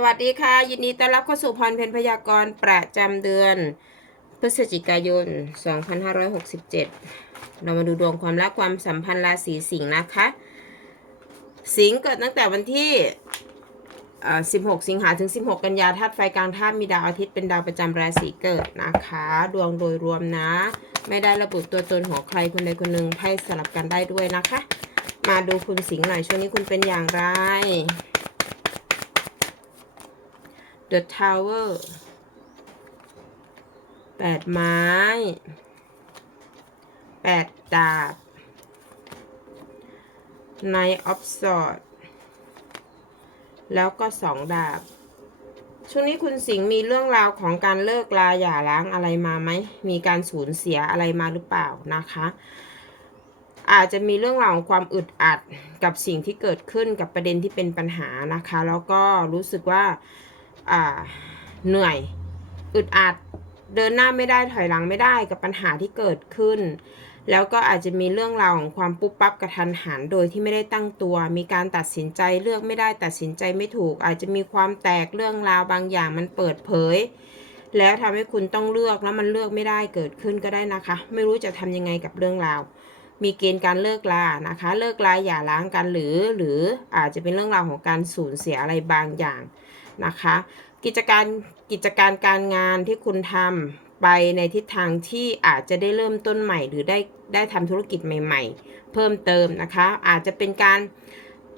สวัสดีค่ะ ยินดีต้อนรับเข้าสู่พรเพนพยากรณ์ประจำเดือน พฤศจิกายน 2567 เรามาดูดวงความรักความสัมพันธ์ราศีสิงห์นะคะ สิงห์เกิดตั้งแต่วันที่ 16 สิงหาถึง 16 กันยาธาตุไฟกลางธาตุมีดาวอาทิตย์เป็นดาวประจำราศีเกิดนะคะ ดวงโดยรวมนะ ไม่ได้ระบุตัวตนของใครคนใดคนหนึ่งไพ่สลับกันได้ด้วยนะคะ มาดูคุณสิงห์หน่อยช่วงนี้คุณเป็นอย่างไร The Tower แปดไม้แปดดาบ Knight of Swords แล้วก็สองดาบ ช่วงนี้คุณสิงห์มีเรื่องราวของการเลิกลาหย่าร้างอะไรมาไหม มีการสูญเสียอะไรมาหรือเปล่านะคะ อาจจะมีเรื่องราวของความอึดอัดกับสิ่งที่เกิดขึ้นกับประเด็นที่เป็นปัญหานะคะ แล้วก็รู้สึกว่าอ่า เหนื่อย อึดอัด เดินหน้าไม่ได้ถอยหลังไม่ได้กับปัญหาที่เกิดขึ้น แล้วก็อาจจะมีเรื่องราวของความปุ๊บปั๊บกระทันหันโดยที่ไม่ได้ตั้งตัว มีการตัดสินใจเลือกไม่ได้ตัดสินใจไม่ถูก อาจจะมีความแตกเรื่องราวบางอย่างมันเปิดเผย แล้วทำให้คุณต้องเลือกแล้วมันเลือกไม่ได้เกิดขึ้นก็ได้นะคะ ไม่รู้จะทำยังไงกับเรื่องราวมีเกณฑ์การเลิกลานะคะ เลิกลาอย่าร้างกันหรือหรืออาจจะเป็นเรื่องราวของการสูญเสียอะไรบางอย่าง นะคะ กิจการกิจการการงานที่คุณทำไปในทิศทางที่อาจจะได้เริ่มต้นใหม่ หรือได้ได้ทำธุรกิจใหม่ ๆ เพิ่มเติมนะคะ อาจจะเป็นการ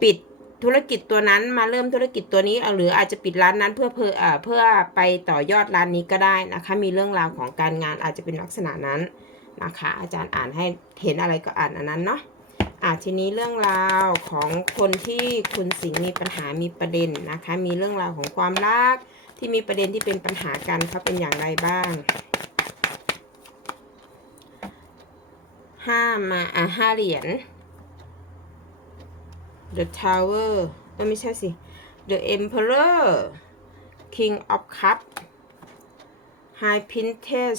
ปิดธุรกิจตัวนั้นมาเริ่มธุรกิจตัวนี้หรืออาจจะปิดร้านนั้นเพื่อเพื่อเอ่อเพื่อไปต่อยอดร้านนี้ก็ได้นะคะ มีเรื่องราวของการงานอาจจะเป็นลักษณะนั้นนะคะ อาจารย์อ่านให้เห็นอะไรก็อ่านอันนั้นเนาะ อะทีนี้เรื่องราวของคนที่คุณสิงห์มีปัญหามีประเด็นนะคะ มีเรื่องราวของความรักที่มีประเด็นที่เป็นปัญหากันเขาเป็นอย่างไรบ้าง ห้ามาอะห้าเหรียญ The Tower เอ้ยไม่ใช่สิ The Emperor King of Cup High Princess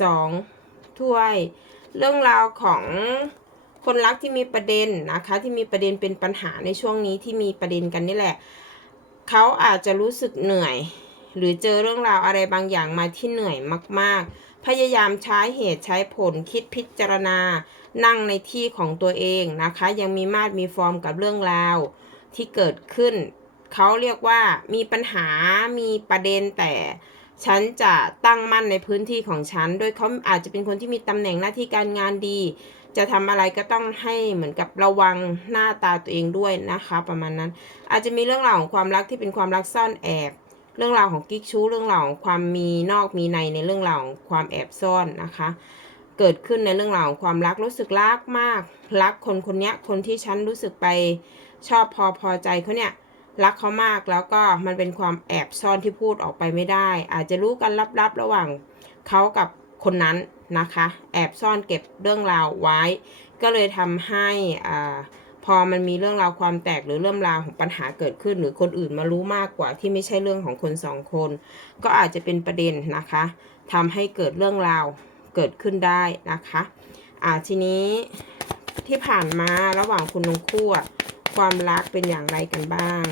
สองถ้วย เรื่องราวของ คนรักที่มีประเด็นนะคะ ที่มีประเด็นเป็นปัญหาในช่วงนี้ที่มีประเด็นกันนี่แหละ เขาอาจจะรู้สึกเหนื่อย หรือเจอเรื่องราวอะไรบางอย่างมาที่เหนื่อยมาก ๆ พยายามใช้เหตุใช้ผลคิดพิจารณา นั่งในที่ของตัวเองนะคะ ยังมีมาดมีฟอร์มกับเรื่องราวที่เกิดขึ้น เขาเรียกว่ามีปัญหามีประเด็นแต่ฉันจะตั้งมั่นในพื้นที่ของฉัน โดยเขาอาจจะเป็นคนที่มีตำแหน่งหน้าที่การงานดี จะทำอะไรก็ต้องให้เหมือนกับระวังหน้าตาตัวเองด้วยนะคะ ประมาณนั้น อาจจะมีเรื่องราวของความรักที่เป็นความรักซ่อนแอบ เรื่องราวของกิ๊กชู้เรื่องราวของความมีนอกมีในในเรื่องราวของความแอบซ่อนนะคะ เกิดขึ้นในเรื่องราวของความรักรู้สึกรักมาก รักคนคนนี้คนที่ฉันรู้สึกไปชอบพอพอใจเขาเนี่ยรักเขามากแล้วก็มันเป็นความแอบซ่อนที่พูดออกไปไม่ได้ อาจจะรู้กันลับๆระหว่างเขากับคนนั้น นะคะ แอบซ่อนเก็บเรื่องราวไว้ ก็เลยทำให้อ่าพอมันมีเรื่องราวความแตกหรือเรื่องราวของปัญหาเกิดขึ้น หรือคนอื่นมารู้มากกว่าที่ไม่ใช่เรื่องของคนสองคน ก็อาจจะเป็นประเด็นนะคะทำให้เกิดเรื่องราวเกิดขึ้นได้นะคะอ่าทีนี้ที่ผ่านมาระหว่างคุณทั้งคู่ความรักเป็นอย่างไรกันบ้าง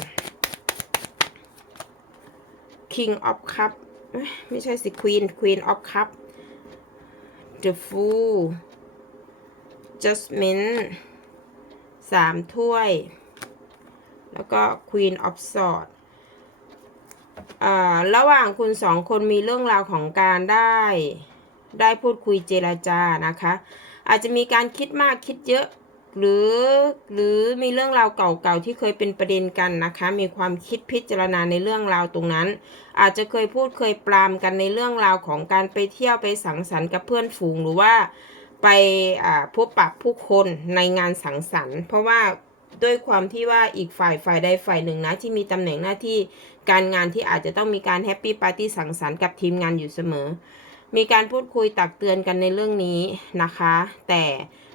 King of Cup ไม่ใช่สิ Queen Queen of Cup The Fool Jasmine สามถ้วย แล้วก็ Queen of Swords อ่าระหว่างคุณสองคนมีเรื่องราวของการได้ ได้พูดคุยเจรจานะคะ อาจจะมีการคิดมากคิดเยอะ หรือหรือมีเรื่องราวเก่าๆที่เคยเป็นประเด็นกันนะคะ มีความคิดพิจารณาในเรื่องราวตรงนั้น อาจจะเคยพูดเคยปรามกันในเรื่องราวของการไปเที่ยวไปสังสรรค์กับเพื่อนฝูงหรือว่าไปอ่าพบปะผู้คนในงานสังสรรค์ เพราะว่าด้วยความที่ว่าอีกฝ่ายฝ่ายใดฝ่ายหนึ่งนะ ที่มีตำแหน่งหน้าที่การงานที่อาจจะต้องมีการแฮปปี้ปาร์ตี้สังสรรค์กับทีมงานอยู่เสมอ มีการพูดคุยตักเตือนกันในเรื่องนี้นะคะ แต่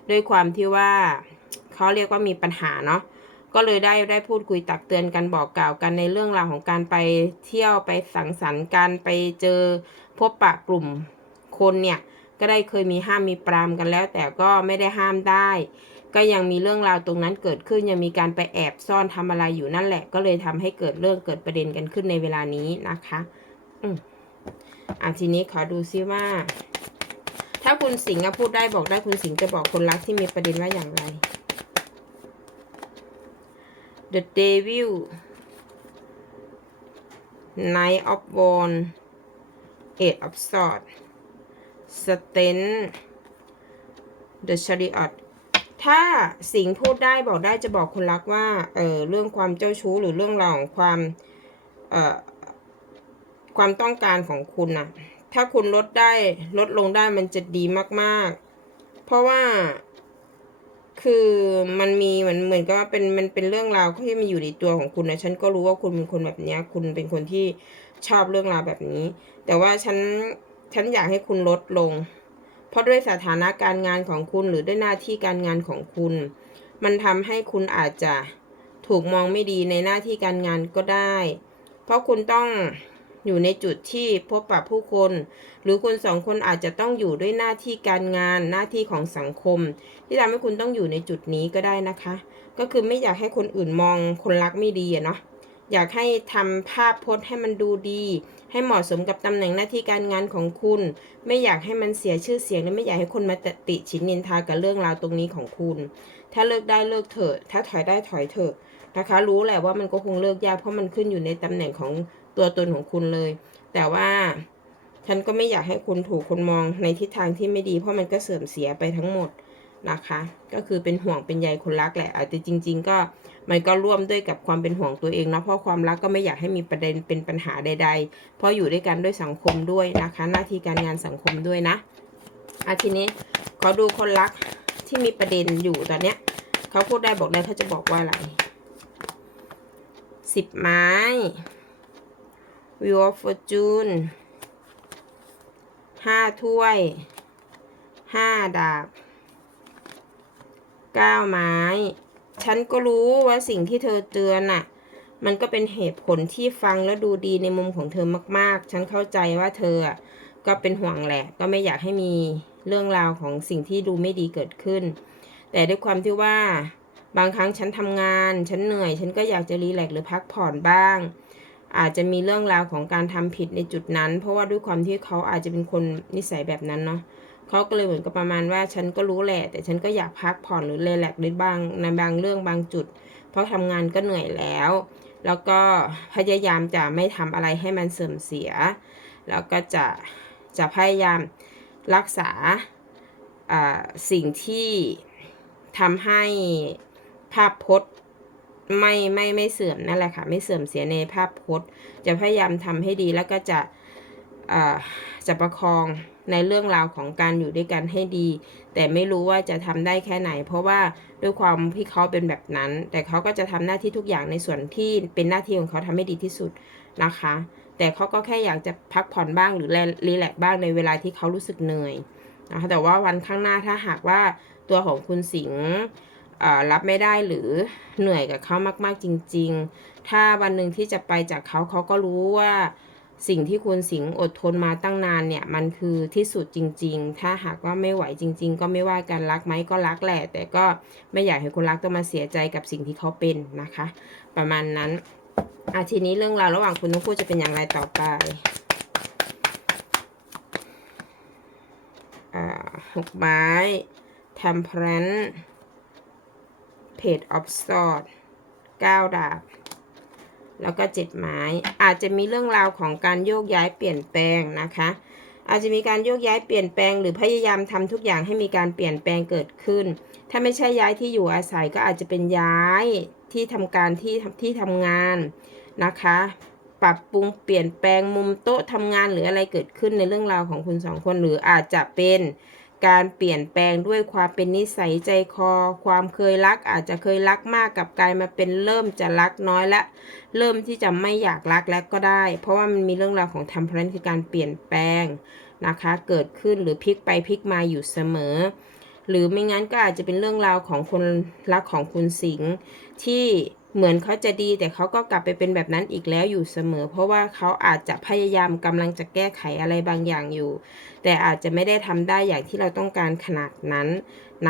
ด้วยความที่ว่าเขาเรียกว่ามีปัญหาเนาะก็เลยได้ได้พูดคุยตักเตือนกันบอกกล่าวกันในเรื่องราวของการไปเที่ยวไปสังสรรค์กันไปเจอพบปะกลุ่มคนเนี่ยก็ได้เคยมีห้ามมีปรามกันแล้ว แต่ก็ไม่ได้ห้ามได้ ก็ยังมีเรื่องราวตรงนั้นเกิดขึ้นยังมีการไปแอบซ่อนทำอะไรอยู่นั่นแหละ ก็เลยทำให้เกิดเรื่องเกิดประเด็นกันขึ้นในเวลานี้นะคะ อืมอะทีนี้ขอดูซิว่า คุณสิงห์พูดได้บอกได้คุณสิงห์จะบอกคนรักที่มีประเด็นว่าอย่างไร The Devil Knight of Wands Eight of Swords Stent The Chariot ถ้าสิงห์พูดได้บอกได้จะบอกคนรักว่า เออเรื่องความเจ้าชู้หรือเรื่องราวของความ เอ่อ ความต้องการของคุณนะ ถ้าคุณลดได้ลดลงได้มันจะดีมากๆ เพราะว่า คือมันมีเหมือนเหมือนกับว่าเป็นมันเป็นเรื่องราวที่มันอยู่ในตัวของคุณนะฉันก็รู้ว่าคุณเป็นคนแบบนี้คุณเป็นคนที่ชอบเรื่องราวแบบนี้ แต่ว่าฉันฉันอยากให้คุณลดลง เพราะด้วยสถานะการงานของคุณหรือด้วยหน้าที่การงานของคุณ มันทำให้คุณอาจจะถูกมองไม่ดีในหน้าที่การงานก็ได้ เพราะคุณต้อง อยู่ในจุดที่พบปะผู้คน หรือคุณสองคนอาจจะต้องอยู่ด้วยหน้าที่การงานหน้าที่ของสังคม ที่ทำให้คุณต้องอยู่ในจุดนี้ก็ได้นะคะ ก็คือไม่อยากให้คนอื่นมองคนรักไม่ดีเนาะอยากให้ทำภาพพจน์ให้มันดูดี ให้เหมาะสมกับตำแหน่งหน้าที่การงานของคุณ ไม่อยากให้มันเสียชื่อเสียงและไม่อยากให้คนมาติชินนินทากับเรื่องราวตรงนี้ของคุณ ถ้าเลิกได้เลิกเถอะ ถ้าถอยได้ถอยเถอะนะคะ รู้แหละว่ามันก็คงเลิกยากเพราะมันขึ้นอยู่ในตำแหน่งของ ตัวตนของคุณเลย แต่ว่าฉันก็ไม่อยากให้คุณถูกคนมองในทิศทางที่ไม่ดี เพราะมันก็เสื่อมเสียไปทั้งหมดนะคะ ก็คือเป็นห่วงเป็นใยคนรักแหละ อาจจะจริง ๆ ก็มันก็ร่วมด้วยกับความเป็นห่วงตัวเองเนาะ เพราะความรักก็ไม่อยากให้มีประเด็นเป็นปัญหาใด ๆ เพราะอยู่ด้วยกันด้วยสังคมด้วยนะคะ หน้าที่การงานสังคมด้วยนะอาทีนี้ขอดูคนรักที่มีประเด็นอยู่ตอนเนี้ยเขาพูดได้บอกได้เขาจะบอกว่าอะไรสิบไม้ Wheel of Fortune ห้าถ้วยห้าดาบเก้าไม้ ฉันก็รู้ว่าสิ่งที่เธอเตือนน่ะ มันก็เป็นเหตุผลที่ฟังแล้วดูดีในมุมของเธอมาก ๆ ฉันเข้าใจว่าเธออะก็เป็นห่วงแหละ ก็ไม่อยากให้มีเรื่องราวของสิ่งที่ดูไม่ดีเกิดขึ้น แต่ด้วยความที่ว่า บางครั้งฉันทำงาน ฉันเหนื่อย ฉันก็อยากจะรีแลกซ์หรือพักผ่อนบ้าง อาจจะมีเรื่องราวของการทำผิดในจุดนั้น เพราะว่าด้วยความที่เขาอาจจะเป็นคนนิสัยแบบนั้นเนาะเขาก็เลยเหมือนกับประมาณว่าฉันก็รู้แหละ แต่ฉันก็อยากพักผ่อนหรือรีแลกซ์ในบางในบางเรื่องบางจุด เพราะทำงานก็เหนื่อยแล้ว แล้วก็พยายามจะไม่ทำอะไรให้มันเสื่อมเสีย แล้วก็จะจะพยายามรักษาสิ่งที่ทำให้ภาพพจน์ ไม่ไม่ไม่เสื่อมนั่นแหละค่ะ ไม่เสื่อมเสียในภาพพจน์ จะพยายามทำให้ดีแล้วก็จะจะประคองในเรื่องราวของการอยู่ด้วยกันให้ดี แต่ไม่รู้ว่าจะทำได้แค่ไหน เพราะว่าด้วยความที่เขาเป็นแบบนั้น แต่เขาก็จะทำหน้าที่ทุกอย่างในส่วนที่เป็นหน้าที่ของเขาทำให้ดีที่สุดนะคะ แต่เขาก็แค่อยากจะพักผ่อนบ้างหรือรีแลกบ้างในเวลาที่เขารู้สึกเหนื่อยนะคะแต่ว่าวันข้างหน้าถ้าหากว่าตัวของคุณสิงห์ รับไม่ได้หรือเหนื่อยกับเขามากๆจริง ๆ ถ้าวันหนึ่งที่จะไปจากเขาเขาก็รู้ว่าสิ่งที่คุณสิงอดทนมาตั้งนานเนี่ย มันคือที่สุดจริง ๆ ถ้าหากว่าไม่ไหวจริง ๆ ก็ไม่ว่ากันรักไหมก็รักแหละ แต่ก็ไม่อยากให้คนรักต้องมาเสียใจกับสิ่งที่เขาเป็นนะคะ ประมาณนั้นอาทีนี้เรื่องราวระหว่างคุณทั้งคู่จะเป็นอย่างไรต่อไปหกไม้ temperance page of swords เก้าดาบ แล้วก็เจ็ดไม้ อาจจะมีเรื่องราวของการโยกย้ายเปลี่ยนแปลงนะคะ อาจจะมีการโยกย้ายเปลี่ยนแปลง หรือพยายามทำทุกอย่างให้มีการเปลี่ยนแปลงเกิดขึ้น ถ้าไม่ใช่ย้ายที่อยู่อาศัยก็อาจจะเป็นย้ายที่ทำการที่ที่ทำงานนะคะ ปรับปรุงเปลี่ยนแปลงมุมโต๊ะทำงานหรืออะไรเกิดขึ้นในเรื่องราวของคุณสองคนหรืออาจจะเป็น การเปลี่ยนแปลงด้วยความเป็นนิสัยใจคอ ความเคยรักอาจจะเคยรักมากกับกลายมาเป็นเริ่มจะรักน้อยและ เริ่มที่จะไม่อยากรักแล้วก็ได้ เพราะว่ามันมีเรื่องราวของทำเพลนคือการเปลี่ยนแปลงนะคะ เกิดขึ้นหรือพลิกไปพลิกมาอยู่เสมอ หรือไม่งั้นก็อาจจะเป็นเรื่องราวของคนรักของคุณสิงห์ที่ เหมือนเขาจะดีแต่เขาก็กลับไปเป็นแบบนั้นอีกแล้วอยู่เสมอ เพราะว่าเขาอาจจะพยายามกำลังจะแก้ไขอะไรบางอย่างอยู่ แต่อาจจะไม่ได้ทำได้อย่างที่เราต้องการขนาดนั้น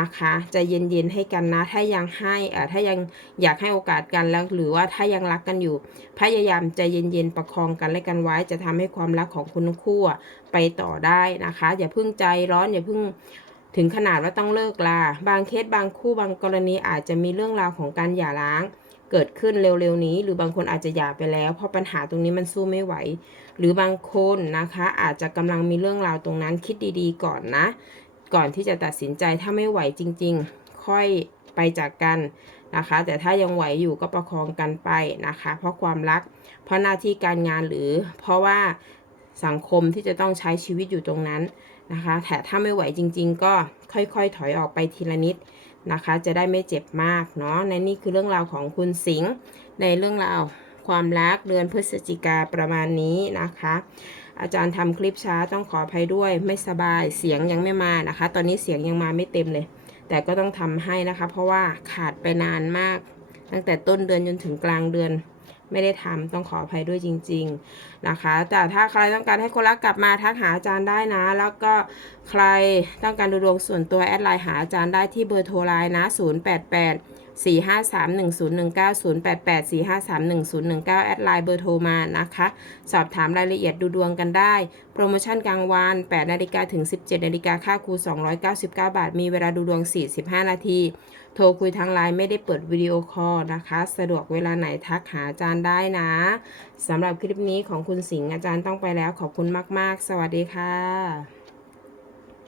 นะคะจะเย็นๆให้กันนะ ถ้ายังให้อ่าถ้ายังอยากให้โอกาสกันแล้ว หรือว่าถ้ายังรักกันอยู่ พยายามใจเย็นๆประคองกันและกันไว้ จะทำให้ความรักของคุณทั้งคู่ไปต่อได้นะคะ อย่าเพิ่งใจร้อนอย่าเพิ่งถึงขนาดว่าต้องเลิกลา บางเคสบางคู่บางกรณีอาจจะมีเรื่องราวของการหย่าร้าง เกิดขึ้นเร็วๆนี้ หรือบางคนอาจจะหย่าไปแล้ว เพราะปัญหาตรงนี้มันสู้ไม่ไหว หรือบางคนนะคะ อาจจะกำลังมีเรื่องราวตรงนั้นคิดดีๆ ก่อนนะ ก่อนที่จะตัดสินใจถ้าไม่ไหวจริง ๆ ค่อยไปจากกันนะคะ แต่ถ้ายังไหวอยู่ก็ประคองกันไปนะคะ เพราะความรัก เพราะหน้าที่การงานหรือเพราะว่าสังคมที่จะต้องใช้ชีวิตอยู่ตรงนั้นนะคะ แต่ถ้าไม่ไหวจริง ๆ ก็ค่อยๆ ถอยออกไปทีละนิด นะคะ จะได้ไม่เจ็บมากเนาะในนี่คือเรื่องราวของคุณสิงห์ในเรื่องราวความรักเดือนพฤศจิกาประมาณนี้นะคะ อาจารย์ทำคลิปช้าต้องขออภัยด้วยไม่สบายเสียงยังไม่มานะคะ ตอนนี้เสียงยังมาไม่เต็มเลย แต่ก็ต้องทำให้นะคะ เพราะว่าขาดไปนานมาก ตั้งแต่ต้นเดือนจนถึงกลางเดือน ไม่ได้ทำต้องขออภัยด้วยจริง ๆนะคะ แต่ถ้าใครต้องการให้คนรักกลับมาทักหาอาจารย์ได้นะ แล้วก็ใครต้องการดูดวงส่วนตัวแอดไลน์หาอาจารย์ได้ที่เบอร์โทรไลน์นะ 088 4531019 088 4531019 แอดไลน์เบอร์โทรมานะคะ สอบถามรายละเอียดดูดวงกันได้ โปรโมชั่นกลางวัน8นาฬิกาถึง 17นาฬิกาค่าครู 299 บาท มีเวลาดูดวง 45 นาที โทรคุยทางไลน์ไม่ได้เปิดวิดีโอคอลนะคะ สะดวกเวลาไหนทักหาอาจารย์ได้นะสำหรับคลิปนี้ของคุณสิงห์อาจารย์ต้องไปแล้วขอบคุณมาก ๆ สวัสดีค่ะ